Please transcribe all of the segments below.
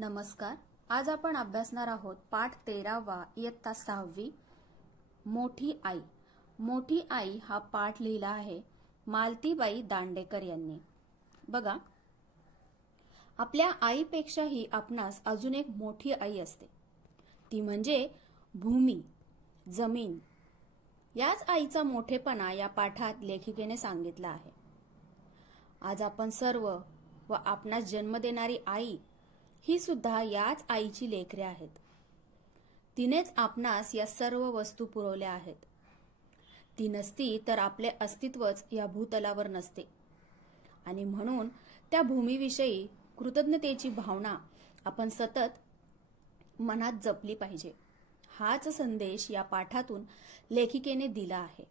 नमस्कार. आज आपण अभ्यासणार आहोत पाठ 13वा इयत्ता 6वी मोठी आई. मोठी आई हा पाठ लिहिला आहे मालतीबाई दांडेकर यांनी. बघा, आपल्या आईपेक्षाही आपणास अजून एक मोठी आई असते, ती म्हणजे भूमी, जमीन. याच आईचा मोठेपणा या पाठात लेखिकेने सांगितला आहे. आज आपण सर्व व आपणास जन्म देणारी आई ही सुद्धा याच आईची लेकरे आहेत. तिनेच आपणास या सर्व वस्तू पुरवल्या आहेत. ती नसती तर आपले अस्तित्वच या भूतलावर नसते आणि म्हणून त्या भूमीविषयी कृतज्ञतेची भावना आपण सतत मनात जपली पाहिजे. हाच संदेश या पाठातून लेखिकेने दिला आहे.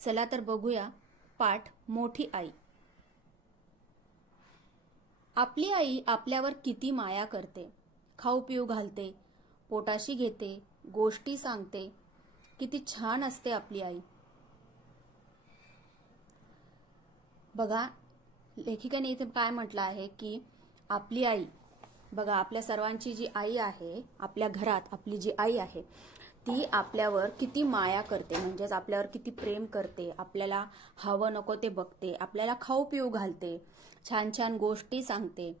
चला तर बघूया पाठ मोठी आई. आपली आई आपल्यावर किती माया करते, खाऊ पिऊ घालते, पोटाशी घेते, गोष्टी सांगते. किती छान असते आपली आई. बघा, लेखिकेने इथे काय म्हटलं आहे की आपली आई, बघा आपल्या सर्वांची जी आई आहे, आपल्या घरात आपली जी आई आहे ती आपल्यावर किती माया करते, म्हणजेच आपल्यावर किती प्रेम करते, आपल्याला हवं नको ते बघते, आपल्याला खाऊ पिऊ घालते, छान छान गोष्टी सांगते.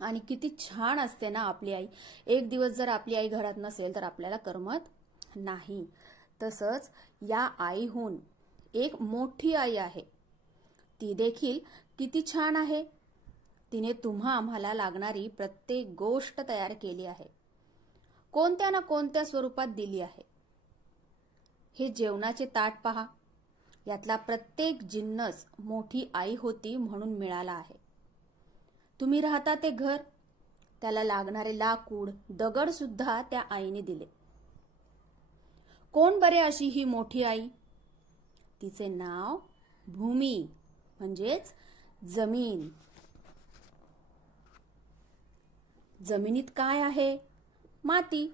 आणि किती छान असते ना आपली आई. एक दिवस जर आपली आई घरात नसेल तर आपल्याला करमत नाही. तसंच या आईहून एक मोठी आई आहे, ती देखील किती छान आहे. तिने तुम्हा आम्हाला लागणारी प्रत्येक गोष्ट तयार केली आहे, कोणत्या ना कोणत्या स्वरूपात दिली आहे. हे जेवणाचे ताट पहा, यातला प्रत्येक जिन्नस मोठी आई होती म्हणून मिळाला आहे. तुम्ही राहता ते घर, त्याला लागणारे लाकूड, दगड सुद्धा त्या आईने दिले. कोण बरे अशी ही मोठी आई? तिचे नाव भूमी, म्हणजेच जमीन. जमिनीत काय आहे? माती.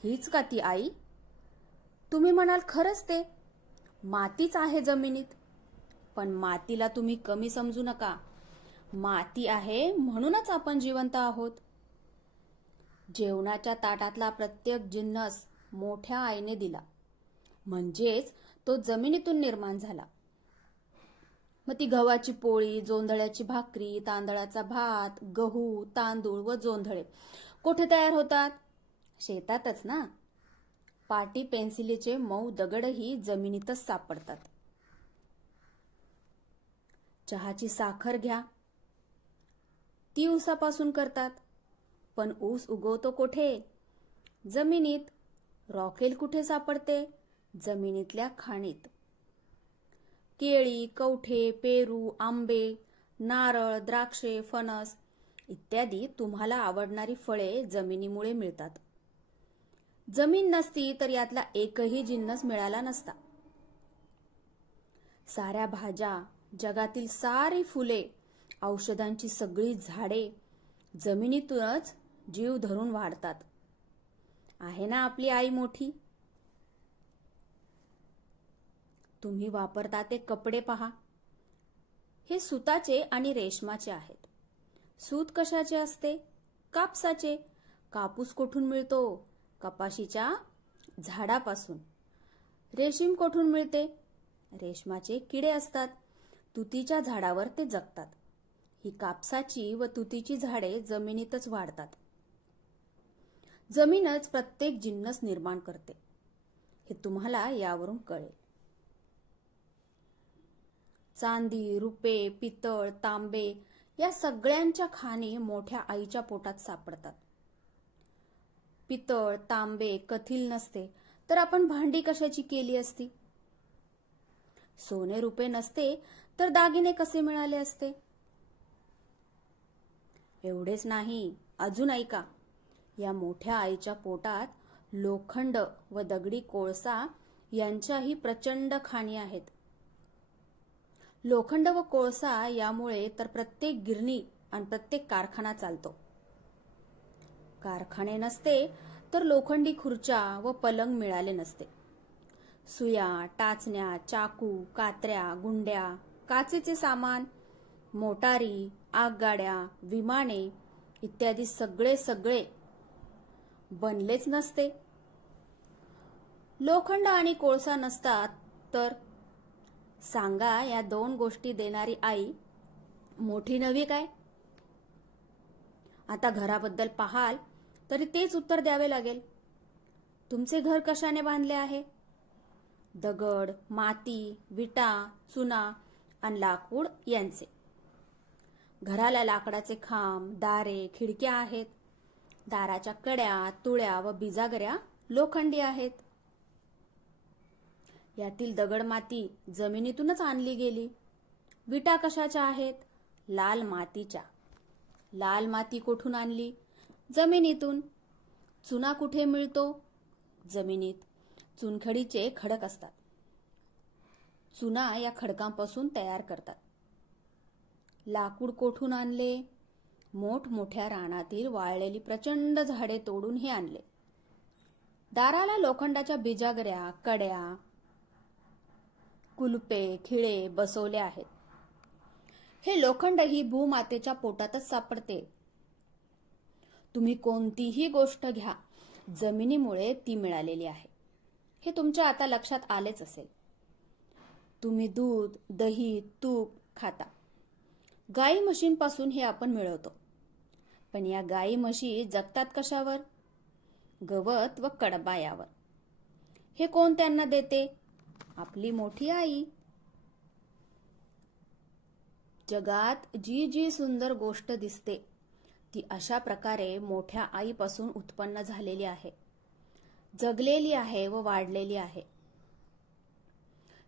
हीच का ती आई? तुम्ही म्हणाल खरंच ते मातीच आहे जमिनीत. पण मातीला तुम्ही कमी समजू नका. माती आहे म्हणूनच आपण जिवंत आहोत. जेवणाच्या ताटातला प्रत्येक जिन्नस मोठ्या आईने दिला, म्हणजेच तो जमिनीतून निर्माण झाला. मग ती गव्हाची पोळी, जोंधळ्याची भाकरी, तांदळाचा भात, गहू, तांदूळ व जोंधळे कुठे तयार होतात? शेतातच ना. पाटी पेन्सिलीचे मऊ दगडही जमिनीतच सापडतात. चहाची साखर घ्या, ती ऊसापासून करतात. पण ऊस उगवतो कोठे? जमिनीत. रॉकेल कुठे सापडते? जमिनीतल्या खाणीत. केळी, कवठे, पेरू, आंबे, नारळ, द्राक्षे, फणस इत्यादी तुम्हाला आवडणारी फळे जमिनीमुळे मिळतात. जमीन नसती तर यातला एकही जिन्नस मिळाला नसता. साऱ्या भाज्या, जगातील सारी फुले, औषधांची सगळी झाडे जमिनीतूनच जीव धरून वाढतात. आहे ना आपली आई मोठी? तुम्ही वापरता ते कपडे पहा, हे सुताचे आणि रेशमाचे आहेत. सूत कशाचे असते? कापसाचे. कापूस कुठून मिळतो? कपाशीच्या झाडापासून. रेशीम कुठून मिळते? रेशमाचे किडे असतात, तुतीच्या झाडावर ते जगतात. ही कापसाची व तुतीची झाडे जमिनीतच वाढतात. जमीनच प्रत्येक जिन्नस निर्माण करते, हे तुम्हाला यावरून कळेल. चांदी, रुपे, पितळ, तांबे या सगळ्यांच्या खाणी मोठ्या आईच्या पोटात सापडतात. पितळ, तांबे, कथील नसते तर आपण भांडी कशाची केली असती? सोने रुपे नसते तर दागिने कसे मिळाले असते? एवढेच नाही, अजून ऐका. या मोठ्या आईच्या पोटात लोखंड व दगडी कोळसा यांच्याही प्रचंड खाणी आहेत. लोखंड व कोळसा यामुळे तर प्रत्येक गिरणी आणि प्रत्येक कारखाना चालतो. कारखाने नसते तर लोखंडी खुर्च्या व पलंग मिळाले नसते. सुया, टाचण्या, चाकू, कात्र्या, गुंड्या, काचेचे सामान, मोटारी, आगगाड्या, विमाने इत्यादी सगळे सगळे बनलेच नसते. लोखंड आणि कोळसा नसतात तर सांगा, या दोन गोष्टी देणारी आई मोठी नव्हे काय? आता घराबद्दल पाहाल तरी तेच उत्तर द्यावे लागेल. तुमचे घर कशाने बांधले आहे? दगड, माती, विटा, चुना आणि लाकूड यांचे. घराला लाकडाचे खांब, दारे, खिडक्या आहेत. दाराच्या कड्या, तुळ्या व बिजागऱ्या लोखंडी आहेत. यातील दगड माती जमिनीतूनच आणली गेली. विटा कशाच्या आहेत? लाल मातीच्या. लाल माती कुठून आणली? जमिनीतून. चुना कुठे मिळतो? जमिनीत. चुनखडीचे खडक असतात. चुना या खडकांपासून तयार करतात. लाकूड कोठून आणले? मोठमोठ्या रानातील वाळलेली प्रचंड झाडे तोडून हे आणले. दाराला लोखंडाच्या बिजागऱ्या, कड्या, कुलपे, खिळे बसवले आहेत. हे लोखंड ही भूमातेच्या पोटातच सापडते. तुम्ही कोणतीही गोष्ट घ्या, जमिनीमुळे ती मिळालेली आहे. हे तुमच्या आता लक्षात आलेच असेल. तुम्ही दूध, दही, तूप खाता. गाई म्हशींपासून हे आपण मिळवतो. पण या गाई म्हशी जगतात कशावर? गवत व कडबा यावर. हे कोण त्यांना देते? आपली मोठी आई. जगात जी जी सुंदर गोष्ट दिसते ती अशा प्रकारे मोठ्या आईपासून उत्पन्न झालेली आहे, जगलेली आहे व वाढलेली आहे.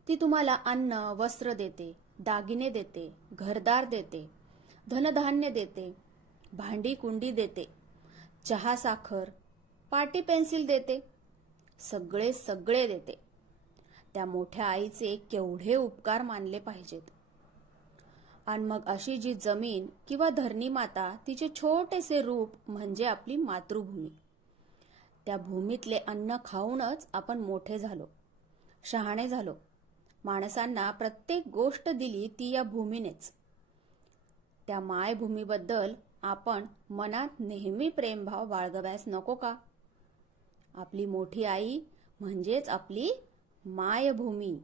ती तुम्हाला अन्न, वस्त्र देते, दागिने देते, घरदार देते, धनधान्य देते, भांडी कुंडी देते, चहा साखर, पाटी पेन्सिल देते, सगळे सगळे देते. त्या मोठ्या आईचे केवढे उपकार मानले पाहिजेत. आणि मग अशी जी जमीन किंवा धरणी माता, तिचे छोटेसे रूप म्हणजे आपली मातृभूमी. त्या भूमीतले अन्न खाऊनच आपण मोठे झालो, शहाणे झालो. माणसांना प्रत्येक गोष्ट दिली ती या भूमीनेच. त्या मायभूमीबद्दल आपण मनात नेहमी प्रेमभाव बाळगाव्यास नको का? आपली मोठी आई म्हणजेच आपली मायभूमी.